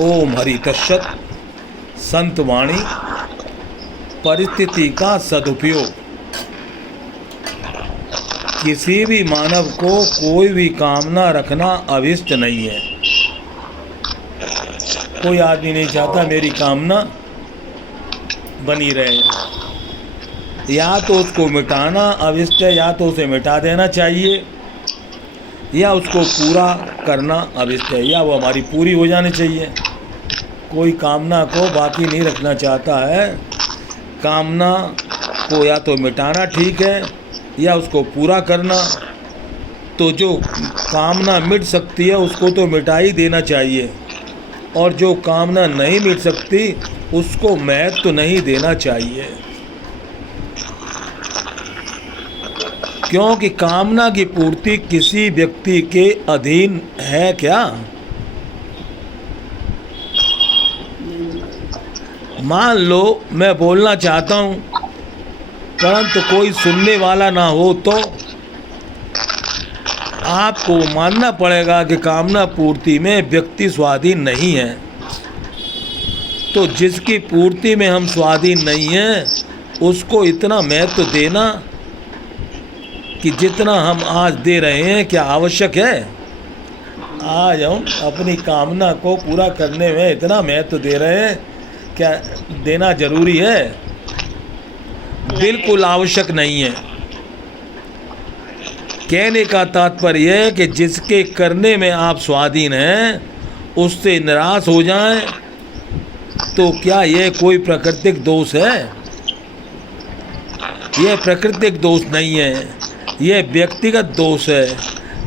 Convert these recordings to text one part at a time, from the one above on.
ओम हरि तत्सत। संत वाणी। परिस्थिति का सदुपयोग। किसी भी मानव को कोई भी कामना रखना अभिष्ट नहीं है। कोई आदमी नहीं चाहता मेरी कामना बनी रहे। या तो उसको मिटाना अभिष्ट है, या तो उसे मिटा देना चाहिए, या उसको पूरा करना अभिष्ट है, या वो हमारी पूरी हो जानी चाहिए। कोई कामना को बाकी नहीं रखना चाहता है। कामना को या तो मिटाना ठीक है, या उसको पूरा करना। तो जो कामना मिट सकती है उसको तो मिटा ही देना चाहिए, और जो कामना नहीं मिट सकती उसको महत्व तो नहीं देना चाहिए। क्योंकि कामना की पूर्ति किसी व्यक्ति के अधीन है क्या? मान लो मैं बोलना चाहता हूँ परंतु कोई सुनने वाला ना हो, तो आपको मानना पड़ेगा कि कामना पूर्ति में व्यक्ति स्वाधीन नहीं है। तो जिसकी पूर्ति में हम स्वाधीन नहीं हैं उसको इतना महत्व देना कि जितना हम आज दे रहे हैं क्या आवश्यक है? आज हम अपनी कामना को पूरा करने में इतना महत्व दे रहे हैं, क्या देना जरूरी है? बिल्कुल आवश्यक नहीं है। कहने का तात्पर्य है कि जिसके करने में आप स्वाधीन हैं उससे निराश हो जाएं तो क्या यह कोई प्राकृतिक दोष है? यह प्राकृतिक दोष नहीं है, यह व्यक्तिगत दोष है।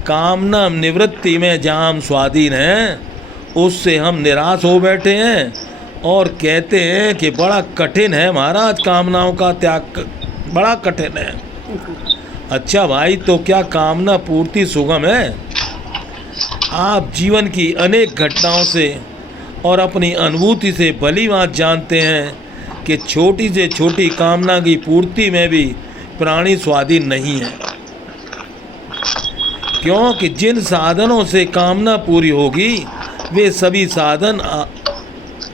कामना निवृत्ति में जहाँ हम स्वाधीन हैं उससे हम निराश हो बैठे हैं और कहते हैं कि बड़ा कठिन है महाराज, कामनाओं का त्याग बड़ा कठिन है। अच्छा भाई, तो क्या कामना पूर्ति सुगम है? आप जीवन की अनेक घटनाओं से और अपनी अनुभूति से भली बात जानते हैं कि छोटी से छोटी कामना की पूर्ति में भी प्राणी स्वाधीन नहीं है। क्योंकि जिन साधनों से कामना पूरी होगी वे सभी साधन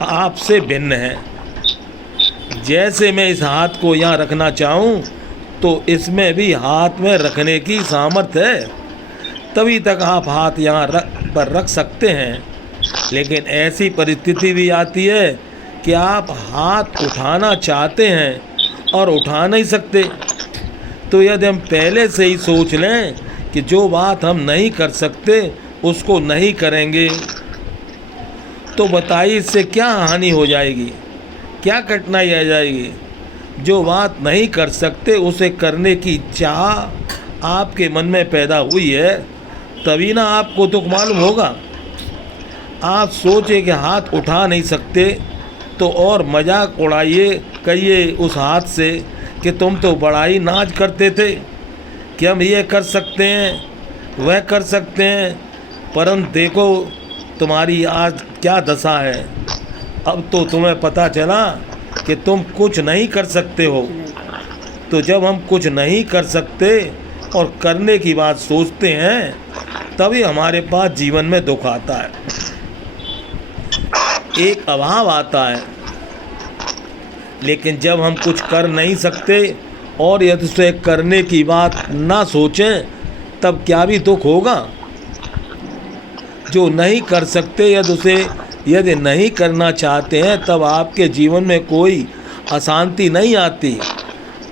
आपसे भिन्न हैं। जैसे मैं इस हाथ को यहाँ रखना चाहूँ तो इसमें भी हाथ में रखने की सामर्थ्य है, तभी तक आप हाथ यहाँ पर रख सकते हैं। लेकिन ऐसी परिस्थिति भी आती है कि आप हाथ उठाना चाहते हैं और उठा नहीं सकते। तो यदि हम पहले से ही सोच लें कि जो बात हम नहीं कर सकते उसको नहीं करेंगे, तो बताइए इससे क्या हानि हो जाएगी, क्या कठिनाई आ जाएगी? जो बात नहीं कर सकते उसे करने की चाह आपके मन में पैदा हुई है, तभी ना आपको दुख मालूम होगा। आप सोचे कि हाथ उठा नहीं सकते तो और मजाक उड़ाइए, कहिए उस हाथ से कि तुम तो बड़ा ही नाज करते थे कि हम ये कर सकते हैं, वह कर सकते हैं, परंतु देखो तुम्हारी आज क्या दशा है। अब तो तुम्हें पता चला कि तुम कुछ नहीं कर सकते हो। तो जब हम कुछ नहीं कर सकते और करने की बात सोचते हैं तभी हमारे पास जीवन में दुख आता है, एक अभाव आता है। लेकिन जब हम कुछ कर नहीं सकते और यदि उसे करने की बात ना सोचें तब क्या भी दुख होगा? जो नहीं कर सकते यदि नहीं करना चाहते हैं तब आपके जीवन में कोई अशांति नहीं आती।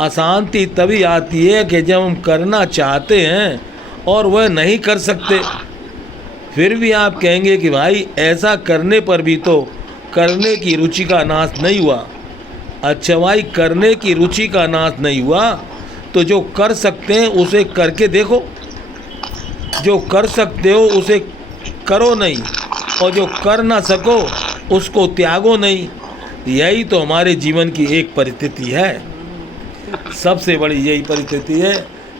अशांति तभी आती है कि जब हम करना चाहते हैं और वह नहीं कर सकते। फिर भी आप कहेंगे कि भाई ऐसा करने पर भी तो करने की रुचि का नाश नहीं हुआ। अच्छा भाई, करने की रुचि का नाश नहीं हुआ तो जो कर सकते हैं उसे करके देखो। जो कर सकते हो उसे करो नहीं, और जो कर ना सको उसको त्यागो नहीं। यही तो हमारे जीवन की एक परिस्थिति है। सबसे बड़ी यही परिस्थिति है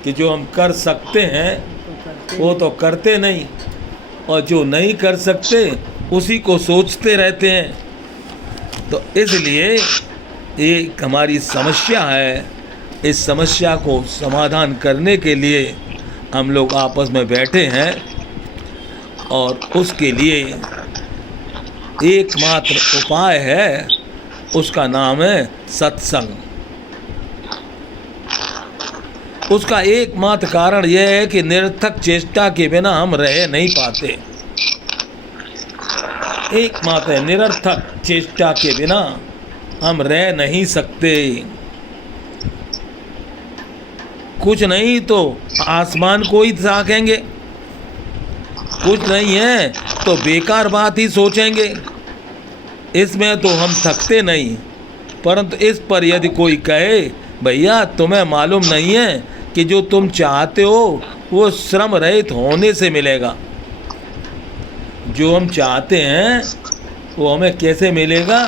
कि जो हम कर सकते हैं वो तो करते नहीं, और जो नहीं कर सकते उसी को सोचते रहते हैं। तो इसलिए ये हमारी समस्या है। इस समस्या को समाधान करने के लिए हम लोग आपस में बैठे हैं और उसके लिए एकमात्र उपाय है, उसका नाम है सत्संग। उसका एकमात्र कारण यह है कि निरर्थक चेष्टा के बिना हम रह नहीं पाते। एकमात्र है, निरर्थक चेष्टा के बिना हम रह नहीं सकते। कुछ नहीं तो आसमान को ही ताकेंगे, कुछ नहीं है तो बेकार बात ही सोचेंगे। इसमें तो हम थकते नहीं, परंतु इस पर यदि कोई कहे भैया तुम्हें मालूम नहीं है कि जो तुम चाहते हो वो श्रम रहित होने से मिलेगा। जो हम चाहते हैं वो हमें कैसे मिलेगा?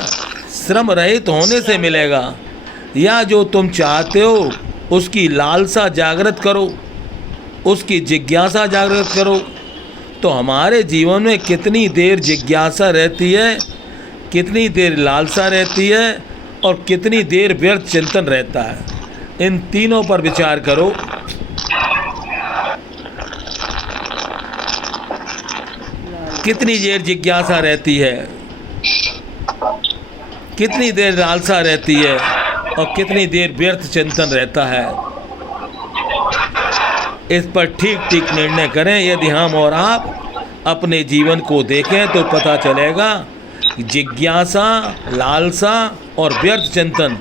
श्रम रहित होने से मिलेगा। या जो तुम चाहते हो उसकी लालसा जागृत करो, उसकी जिज्ञासा जागृत करो। तो हमारे जीवन में कितनी देर जिज्ञासा रहती है, कितनी देर लालसा रहती है और कितनी देर व्यर्थ चिंतन रहता है। इन तीनों पर विचार करो। कितनी देर जिज्ञासा रहती है, कितनी देर लालसा रहती है और कितनी देर व्यर्थ चिंतन रहता है। इस पर ठीक ठीक निर्णय करें। यदि हम और आप अपने जीवन को देखें तो पता चलेगा जिज्ञासा, लालसा और व्यर्थ चिंतन,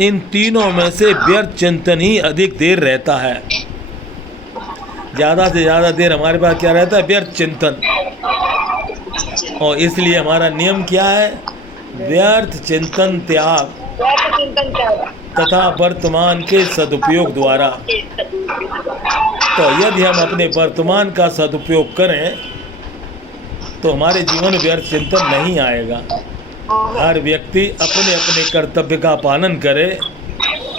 इन तीनों में से व्यर्थ चिंतन ही अधिक देर रहता है। ज़्यादा से ज़्यादा देर हमारे पास क्या रहता है? व्यर्थ चिंतन। और इसलिए हमारा नियम क्या है? व्यर्थ चिंतन त्याग तथा वर्तमान के सदुपयोग द्वारा। तो यदि हम अपने वर्तमान का सदुपयोग करें तो हमारे जीवन में व्यर्थ चिंतन नहीं आएगा। हर व्यक्ति अपने अपने कर्तव्य का पालन करे,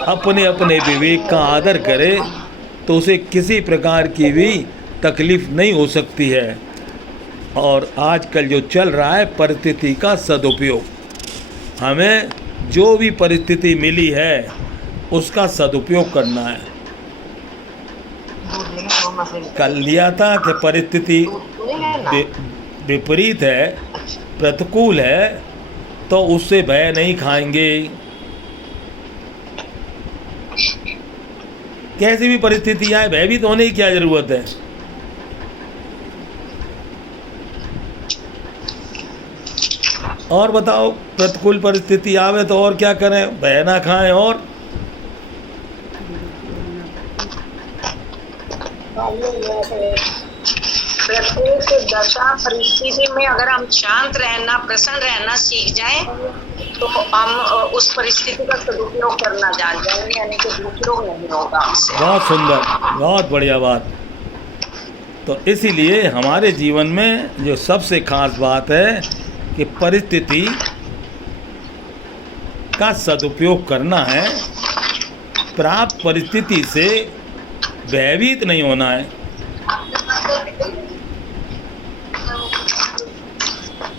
अपने अपने विवेक का आदर करे, तो उसे किसी प्रकार की भी तकलीफ नहीं हो सकती है। और आजकल जो चल रहा है परिस्थिति का सदुपयोग, हमें जो भी परिस्थिति मिली है उसका सदुपयोग करना है। कल लिया था कि परिस्थिति विपरीत है, प्रतिकूल है, तो उससे भय नहीं खाएंगे। कैसी भी परिस्थिति आए भयभीत होने की क्या जरूरत है? और बताओ, प्रतिकूल परिस्थिति आवे तो और क्या करें? भय ना खाएं। और प्रत्येक दशा परिस्थिति में अगर हम शांत रहना, प्रसन्न रहना सीख जाएं तो हम उस परिस्थिति का सदुपयोग करना जान जाएंगे, यानी कि दुरुपयोग नहीं होगा हमसे। बहुत सुंदर, बहुत बढ़िया बात। तो इसीलिए हमारे जीवन में जो सबसे खास बात है कि परिस्थिति का सदुपयोग करना है। प्राप्त परिस्थिति से भयभीत नहीं होना है।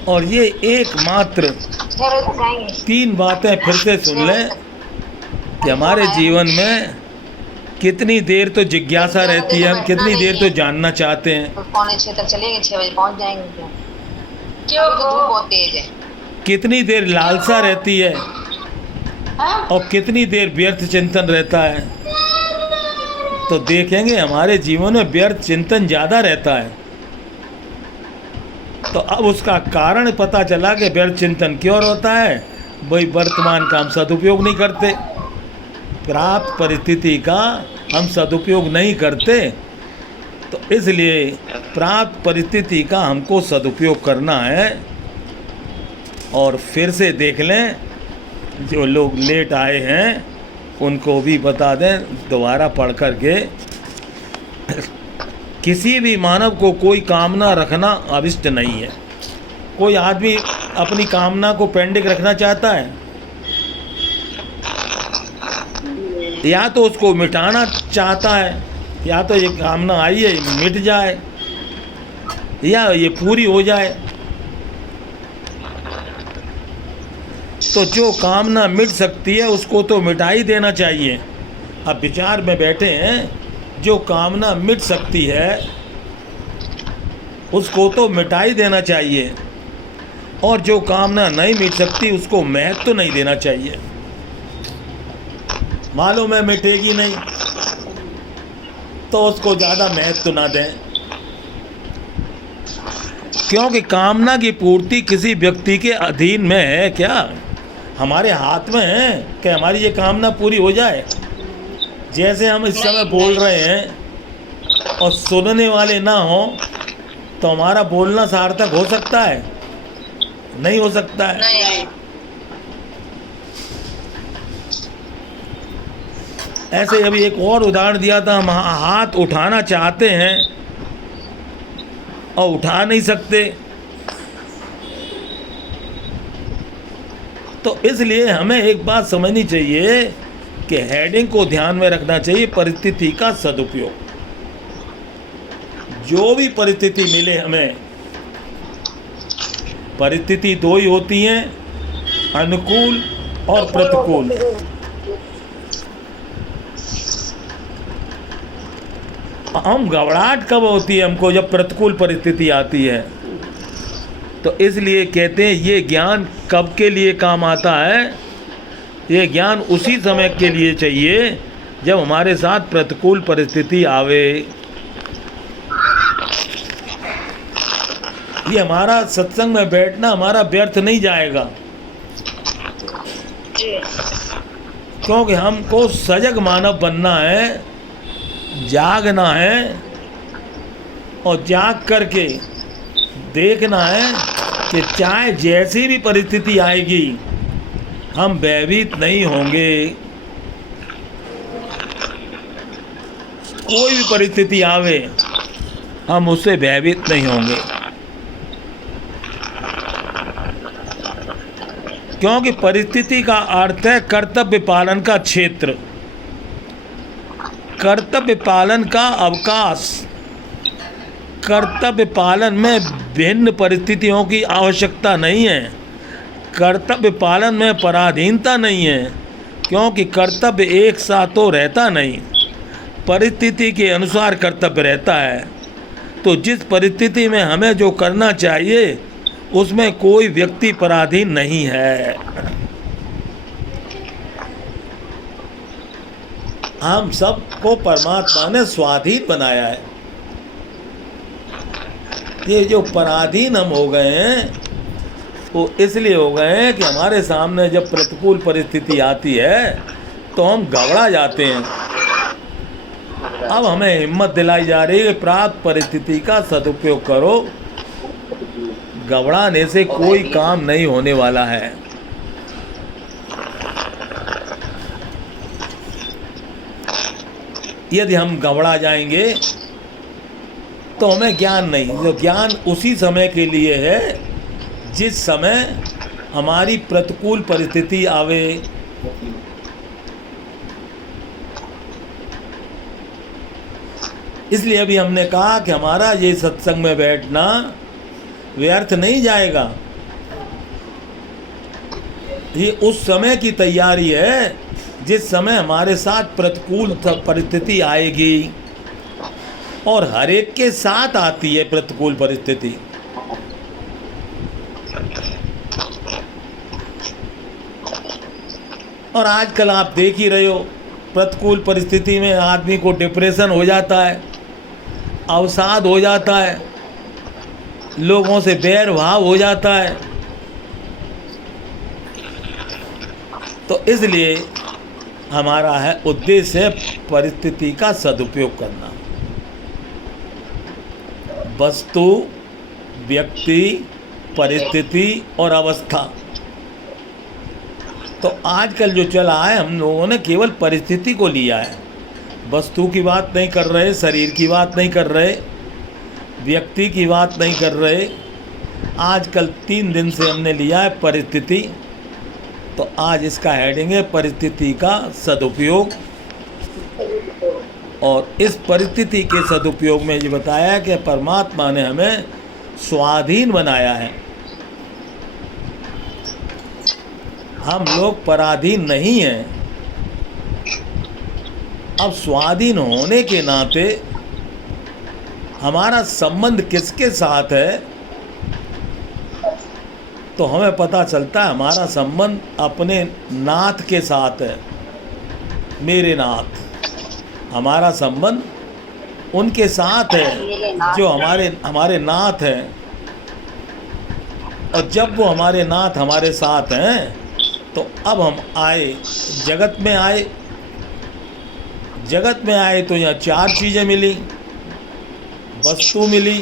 और ये एकमात्र 3 बातें फिर से सुन लें कि हमारे जीवन में कितनी देर तो जिज्ञासा रहती है, हम कितनी देर तो जानना चाहते हैं। 5:45 तक चलेंगे, 6 बजे पहुंच जाएंगे। क्यों? धूप बहुत तेज है। कितनी देर लालसा रहती है और कितनी देर व्यर्थ चिंतन रहता है। तो देखेंगे हमारे जीवन में व्यर्थ चिंतन ज़्यादा रहता है। तो अब उसका कारण पता चला कि व्यर्थ चिंतन क्यों होता है। भाई वर्तमान का हम सदुपयोग नहीं करते, प्राप्त परिस्थिति का हम सदुपयोग नहीं करते। तो इसलिए प्राप्त परिस्थिति का हमको सदुपयोग करना है। और फिर से देख लें, जो लोग लेट आए हैं उनको भी बता दें दोबारा पढ़ कर के। किसी भी मानव को कोई कामना रखना अभिष्ट नहीं है। कोई आदमी अपनी कामना को पेंडिंग रखना चाहता है, या तो उसको मिटाना चाहता है, या तो ये कामना आई है मिट जाए या ये पूरी हो जाए। तो जो कामना मिट सकती है उसको तो मिटा ही देना चाहिए। अब विचार में बैठे हैं, जो कामना मिट सकती है उसको तो मिटा ही देना चाहिए। और जो कामना नहीं मिट सकती उसको महत्व तो नहीं देना चाहिए। मालूम है मिटेगी नहीं तो उसको ज़्यादा महत्व ना दें, क्योंकि कामना की पूर्ति किसी व्यक्ति के अधीन में है क्या? हमारे हाथ में है कि हमारी ये कामना पूरी हो जाए। जैसे हम इस समय बोल रहे हैं और सुनने वाले ना हो तो हमारा बोलना सार्थक हो सकता है? नहीं हो सकता है। नहीं। ऐसे अभी एक और उदाहरण दिया था, हम हाथ उठाना चाहते हैं और उठा नहीं सकते, तो इसलिए हमें एक बात समझनी चाहिए कि हेडिंग को ध्यान में रखना चाहिए, परिस्थिति का सदुपयोग। जो भी परिस्थिति मिले हमें, परिस्थिति दो ही होती हैं, अनुकूल और प्रतिकूल। हम घबराहट कब होती है हमको? जब प्रतिकूल परिस्थिति आती है। तो इसलिए कहते हैं ये ज्ञान कब के लिए काम आता है? ये ज्ञान उसी समय के लिए चाहिए जब हमारे साथ प्रतिकूल परिस्थिति आवे। ये हमारा सत्संग में बैठना हमारा व्यर्थ नहीं जाएगा, क्योंकि हमको सजग मानव बनना है, जागना है और जाग करके देखना है कि चाहे जैसी भी परिस्थिति आएगी हम भयभीत नहीं होंगे। कोई भी परिस्थिति आवे हम उससे भयभीत नहीं होंगे, क्योंकि परिस्थिति का अर्थ है कर्तव्य पालन का क्षेत्र, कर्तव्य पालन का अवकाश। कर्तव्य पालन में भिन्न परिस्थितियों की आवश्यकता नहीं है, कर्तव्य पालन में पराधीनता नहीं है, क्योंकि कर्तव्य एक साथ तो रहता नहीं, परिस्थिति के अनुसार कर्तव्य रहता है। तो जिस परिस्थिति में हमें जो करना चाहिए उसमें कोई व्यक्ति पराधीन नहीं है। हम सबको परमात्मा ने स्वाधीन बनाया है। ये जो पराधीन हम हो गए हैं वो इसलिए हो गए हैं कि हमारे सामने जब प्रतिकूल परिस्थिति आती है तो हम घबरा जाते हैं। अब हमें हिम्मत दिलाई जा रही है कि प्राप्त परिस्थिति का सदुपयोग करो, घबराने से कोई काम नहीं होने वाला है। यदि हम घबरा जाएंगे तो हमें ज्ञान नहीं, जो ज्ञान उसी समय के लिए है जिस समय हमारी प्रतिकूल परिस्थिति आवे। इसलिए अभी हमने कहा कि हमारा ये सत्संग में बैठना व्यर्थ नहीं जाएगा। ये उस समय की तैयारी है जिस समय हमारे साथ प्रतिकूल परिस्थिति आएगी, और हर एक के साथ आती है प्रतिकूल परिस्थिति। और आजकल आप देख ही रहे हो, प्रतिकूल परिस्थिति में आदमी को डिप्रेशन हो जाता है, अवसाद हो जाता है, लोगों से बैर भाव हो जाता है। तो इसलिए हमारा है उद्देश्य है परिस्थिति का सदुपयोग करना। वस्तु, व्यक्ति, परिस्थिति और अवस्था। तो आजकल जो चला है हम लोगों ने केवल परिस्थिति को लिया है, वस्तु की बात नहीं कर रहे, शरीर की बात नहीं कर रहे, व्यक्ति की बात नहीं कर रहे। आजकल 3 दिन से हमने लिया है परिस्थिति। तो आज इसका हेडिंग है परिस्थिति का सदुपयोग। और इस परिस्थिति के सदुपयोग में ये बताया कि परमात्मा ने हमें स्वाधीन बनाया है, हम लोग पराधीन नहीं हैं। अब स्वाधीन होने के नाते हमारा संबंध किसके साथ है? तो हमें पता चलता है हमारा संबंध अपने नाथ के साथ है, मेरे नाथ। हमारा संबंध उनके साथ है जो हमारे नाथ हैं। और जब वो हमारे नाथ हमारे साथ हैं तो अब हम आए, जगत में आए। जगत में आए तो यहाँ 4 चीज़ें मिली, वस्तु मिली,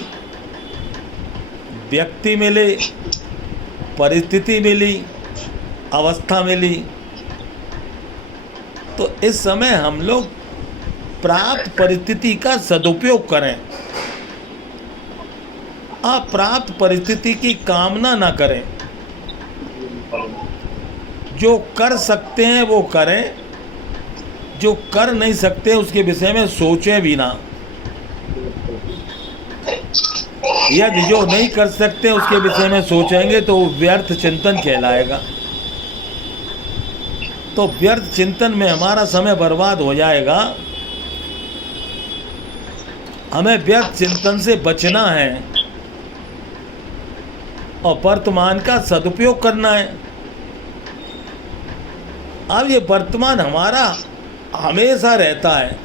व्यक्ति मिले, परिस्थिति मिली, अवस्था मिली। तो इस समय हम लोग प्राप्त परिस्थिति का सदुपयोग करें, अप्राप्त परिस्थिति की कामना ना करें। जो कर सकते हैं वो करें, जो कर नहीं सकते उसके विषय में सोचें भी ना। यदि जो नहीं कर सकते उसके विषय में सोचेंगे तो व्यर्थ चिंतन कहलाएगा। तो व्यर्थ चिंतन में हमारा समय बर्बाद हो जाएगा। हमें व्यर्थ चिंतन से बचना है और वर्तमान का सदुपयोग करना है। अब ये वर्तमान हमारा हमेशा रहता है,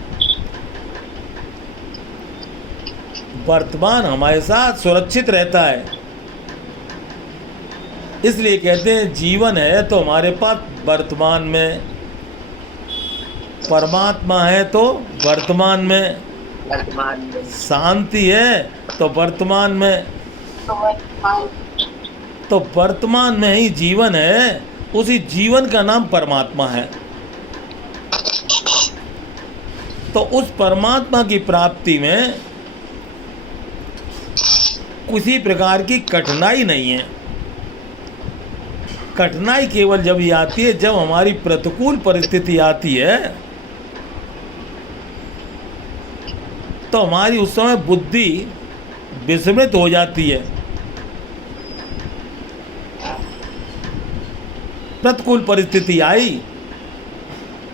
वर्तमान हमारे साथ सुरक्षित रहता है। इसलिए कहते हैं जीवन है तो हमारे पास वर्तमान में, परमात्मा है तो वर्तमान में, शांति है तो वर्तमान में। तो वर्तमान में ही जीवन है, उसी जीवन का नाम परमात्मा है। तो उस परमात्मा की प्राप्ति में किसी प्रकार की कठिनाई नहीं है। कठिनाई केवल जब ये आती है जब हमारी प्रतिकूल परिस्थिति आती है, तो हमारी उस समय बुद्धि विस्मृत हो जाती है। प्रतिकूल परिस्थिति आई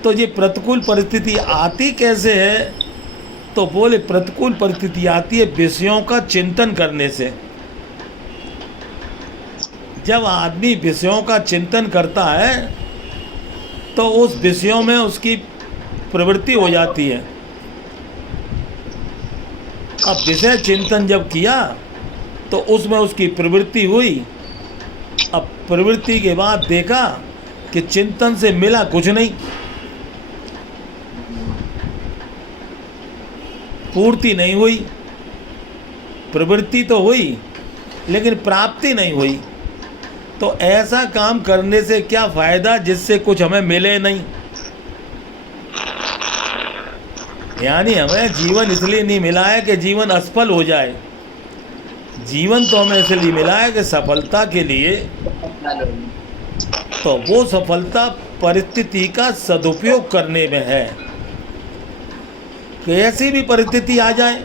तो ये प्रतिकूल परिस्थिति आती कैसे है? तो बोले प्रतिकूल परिस्थिति आती है विषयों का चिंतन करने से। जब आदमी विषयों का चिंतन करता है तो उस विषयों में उसकी प्रवृत्ति हो जाती है। अब विषय चिंतन जब किया तो उसमें उसकी प्रवृत्ति हुई। अब प्रवृत्ति के बाद देखा कि चिंतन से मिला कुछ नहीं, पूर्ति नहीं हुई। प्रवृत्ति तो हुई लेकिन प्राप्ति नहीं हुई। तो ऐसा काम करने से क्या फायदा जिससे कुछ हमें मिले नहीं। यानी हमें जीवन इसलिए नहीं मिला है कि जीवन असफल हो जाए। जीवन तो हमें इसलिए मिला है कि सफलता के लिए, तो वो सफलता परिस्थिति का सदुपयोग करने में है। कैसी भी परिस्थिति आ जाए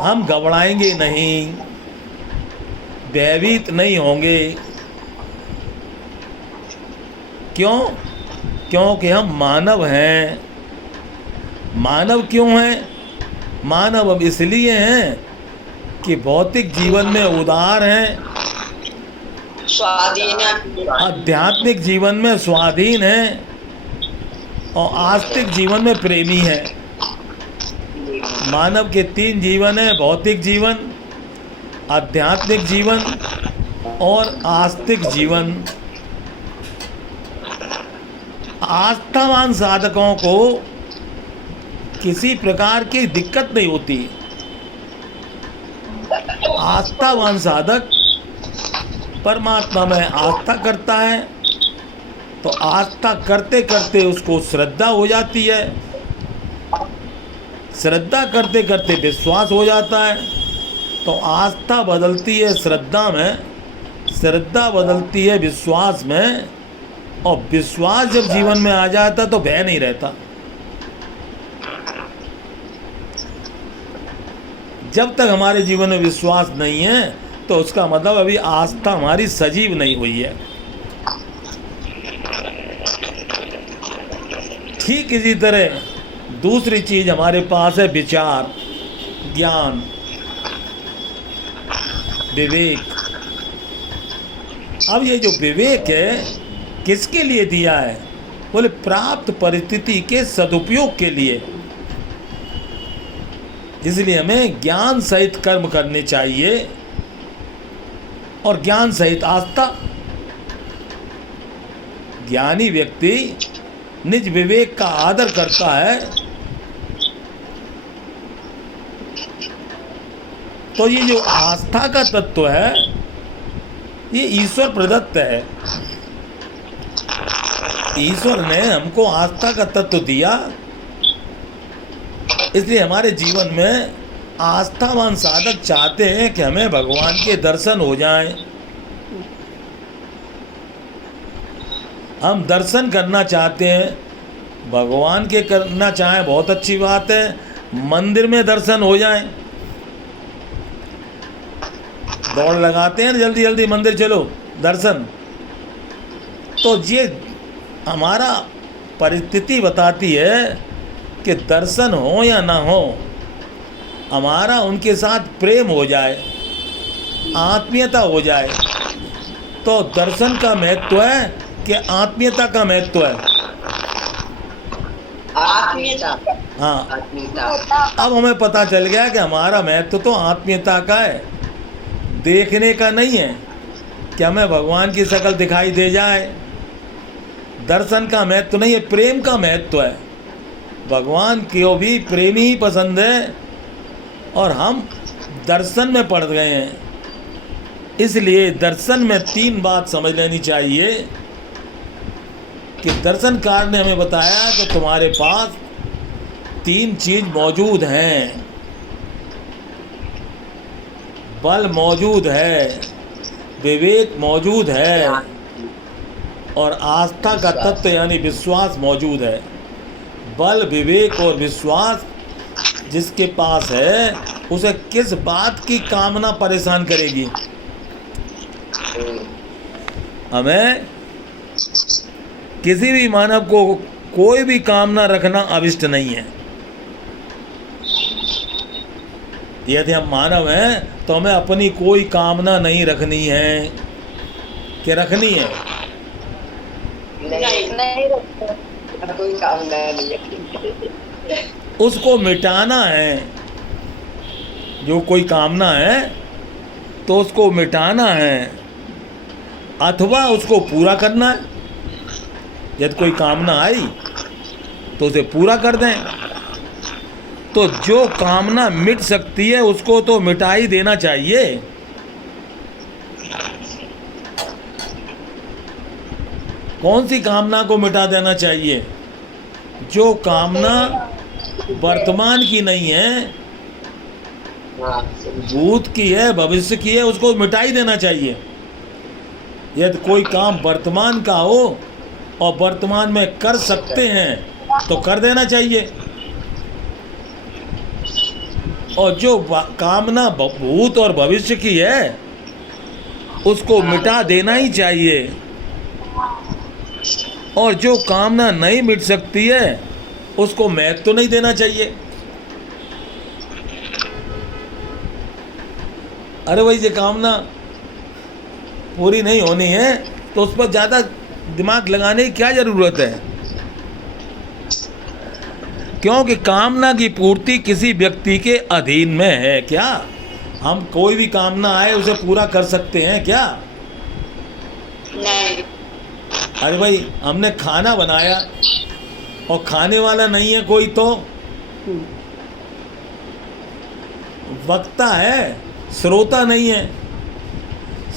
हम घबराएंगे नहीं, भयभीत नहीं होंगे। क्यों? क्योंकि हम मानव हैं। मानव क्यों हैं? मानव अब इसलिए हैं कि भौतिक जीवन में उदार हैं, स्वाधीन है, आध्यात्मिक जीवन में स्वाधीन हैं और आस्तिक जीवन में प्रेमी है। मानव के 3 जीवन है, भौतिक जीवन, आध्यात्मिक जीवन और आस्तिक जीवन। आस्थावान साधकों को किसी प्रकार की दिक्कत नहीं होती। आस्थावान साधक परमात्मा में आस्था करता है तो आस्था करते करते उसको श्रद्धा हो जाती है, श्रद्धा करते करते विश्वास हो जाता है। तो आस्था बदलती है श्रद्धा में, श्रद्धा बदलती है विश्वास में, और विश्वास जब जीवन में आ जाता तो भय नहीं रहता। जब तक हमारे जीवन में विश्वास नहीं है तो उसका मतलब अभी आस्था हमारी सजीव नहीं हुई है। ठीक इसी तरह दूसरी चीज हमारे पास है विचार, ज्ञान, विवेक। अब ये जो विवेक है किसके लिए दिया है? बोले प्राप्त परिस्थिति के सदुपयोग के लिए। इसलिए हमें ज्ञान सहित कर्म करने चाहिए और ज्ञान सहित आस्था। ज्ञानी व्यक्ति निज विवेक का आदर करता है तो ये जो आस्था का तत्व है ये ईश्वर प्रदत्त है। ईश्वर ने हमको आस्था का तत्व दिया, इसलिए हमारे जीवन में आस्थावान साधक चाहते हैं कि हमें भगवान के दर्शन हो जाएं। हम दर्शन करना चाहते हैं, भगवान के करना चाहें बहुत अच्छी बात है, मंदिर में दर्शन हो जाएं। दौड़ लगाते हैं जल्दी जल्दी मंदिर चलो दर्शन। तो ये हमारा परिस्थिति बताती है कि दर्शन हो या ना हो, हमारा उनके साथ प्रेम हो जाए, आत्मीयता हो जाए। तो दर्शन का महत्व है कि आत्मीयता का महत्व है? आत्मीयता। हाँ, आत्मीयता। अब हमें पता चल गया कि हमारा महत्व तो आत्मीयता का है, देखने का नहीं है कि हमें भगवान की शक्ल दिखाई दे जाए। दर्शन का महत्व नहीं है, प्रेम का महत्व है। भगवान को भी प्रेमी ही पसंद है और हम दर्शन में पड़ गए हैं। इसलिए दर्शन में 3 बात समझ लेनी चाहिए कि दर्शनकार ने हमें बताया कि तुम्हारे पास 3 चीज मौजूद हैं। बल मौजूद है, विवेक मौजूद है और आस्था का तत्व यानी विश्वास मौजूद है। बल, विवेक और विश्वास जिसके पास है उसे किस बात की कामना परेशान करेगी? हमें किसी भी मानव को कोई भी कामना रखना अभिष्ट नहीं है। यदि हम मानव हैं तो हमें अपनी कोई कामना नहीं रखनी है कि रखनी है? नहीं रखते, कोई कामना नहीं है। उसको मिटाना है। जो कोई कामना है तो उसको मिटाना है अथवा उसको पूरा करना है। यदि कोई कामना आई तो उसे पूरा कर दें। तो जो कामना मिट सकती है उसको तो मिटा ही देना चाहिए। कौन सी कामना को मिटा देना चाहिए? जो कामना वर्तमान की नहीं है, भूत की है, भविष्य की है, उसको मिटा ही देना चाहिए। यदि कोई काम वर्तमान का हो और वर्तमान में कर सकते हैं तो कर देना चाहिए, और जो कामना भूत और भविष्य की है उसको मिटा देना ही चाहिए। और जो कामना नहीं मिट सकती है उसको महत्व तो नहीं देना चाहिए। अरे भाई ये कामना पूरी नहीं होनी है तो उस पर ज़्यादा दिमाग लगाने की क्या ज़रूरत है? क्योंकि कामना की पूर्ति किसी व्यक्ति के अधीन में है क्या? हम कोई भी कामना आए उसे पूरा कर सकते हैं क्या? नहीं। अरे भाई हमने खाना बनाया और खाने वाला नहीं है कोई तो वक्ता है, श्रोता नहीं है।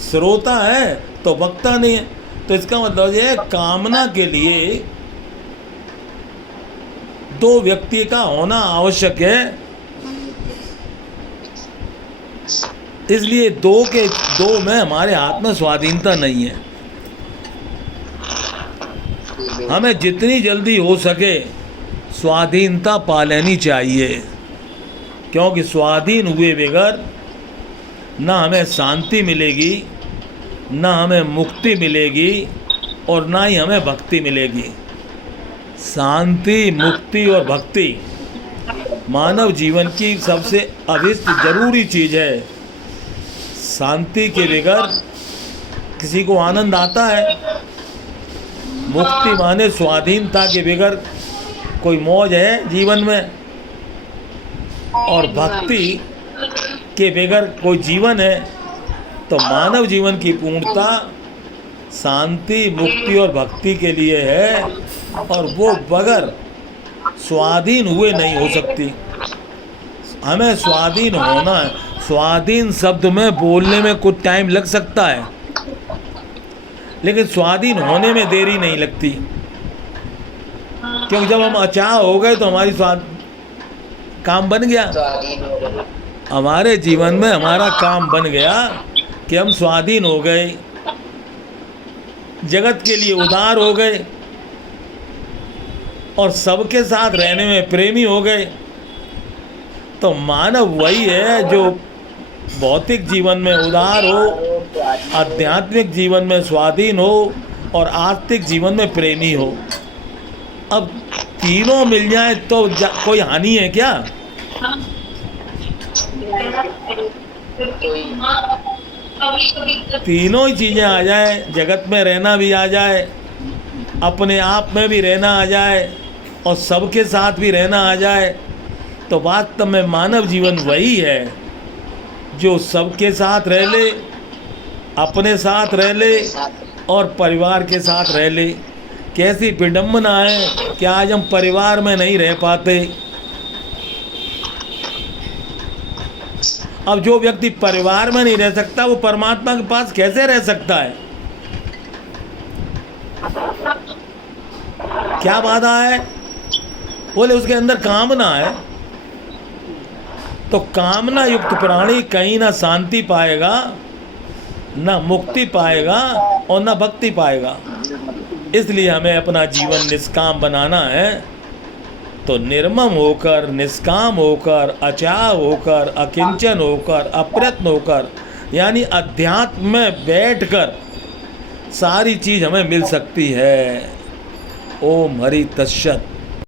श्रोता है तो वक्ता नहीं है। तो इसका मतलब ये कामना के लिए 2 व्यक्ति का होना आवश्यक है। इसलिए 2 में हमारे हाथ में स्वाधीनता नहीं है। हमें जितनी जल्दी हो सके स्वाधीनता पा लेनी चाहिए, क्योंकि स्वाधीन हुए बगैर ना हमें शांति मिलेगी, ना हमें मुक्ति मिलेगी और ना ही हमें भक्ति मिलेगी। शांति, मुक्ति और भक्ति मानव जीवन की सबसे अभिष्ट जरूरी चीज़ है। शांति के बगैर किसी को आनंद आता है। मुक्ति माने स्वाधीनता के बगैर कोई मौज है जीवन में, और भक्ति के बगैर कोई जीवन है। तो मानव जीवन की पूर्णता शांति, मुक्ति और भक्ति के लिए है, और वो बगैर स्वाधीन हुए नहीं हो सकती। हमें स्वाधीन होना है। स्वाधीन शब्द में बोलने में कुछ टाइम लग सकता है, लेकिन स्वाधीन होने में देरी नहीं लगती, क्योंकि जब हम अचाह हो गए तो हमारी काम बन गया। हमारे जीवन में हमारा काम बन गया कि हम स्वाधीन हो गए, जगत के लिए उदार हो गए, और सबके साथ रहने में प्रेमी हो गए। तो मानव वही है जो भौतिक जीवन में उदार हो, आध्यात्मिक जीवन में स्वाधीन हो, और आर्थिक जीवन में प्रेमी हो। अब तीनों मिल जाए तो कोई हानि है क्या? तीनों ही चीज़ें आ जाए, जगत में रहना भी आ जाए, अपने आप में भी रहना आ जाए, और सबके साथ भी रहना आ जाए, तो वास्तव में मानव जीवन वही है जो सबके साथ रह ले, अपने साथ रह ले, और परिवार के साथ रह ले। कैसी विडंबना है कि आज हम परिवार में नहीं रह पाते। अब जो व्यक्ति परिवार में नहीं रह सकता, वो परमात्मा के पास कैसे रह सकता है? क्या बाधा है? बोले उसके अंदर कामना है। तो कामना युक्त प्राणी कहीं ना शांति पाएगा, ना मुक्ति पाएगा, और ना भक्ति पाएगा। इसलिए हमें अपना जीवन निष्काम बनाना है। तो निर्मम होकर, निष्काम होकर, अचाह होकर, अकिंचन होकर, अप्रयत्न होकर, यानी अध्यात्म में बैठकर सारी चीज़ हमें मिल सकती है। ओम हरि तत्सत।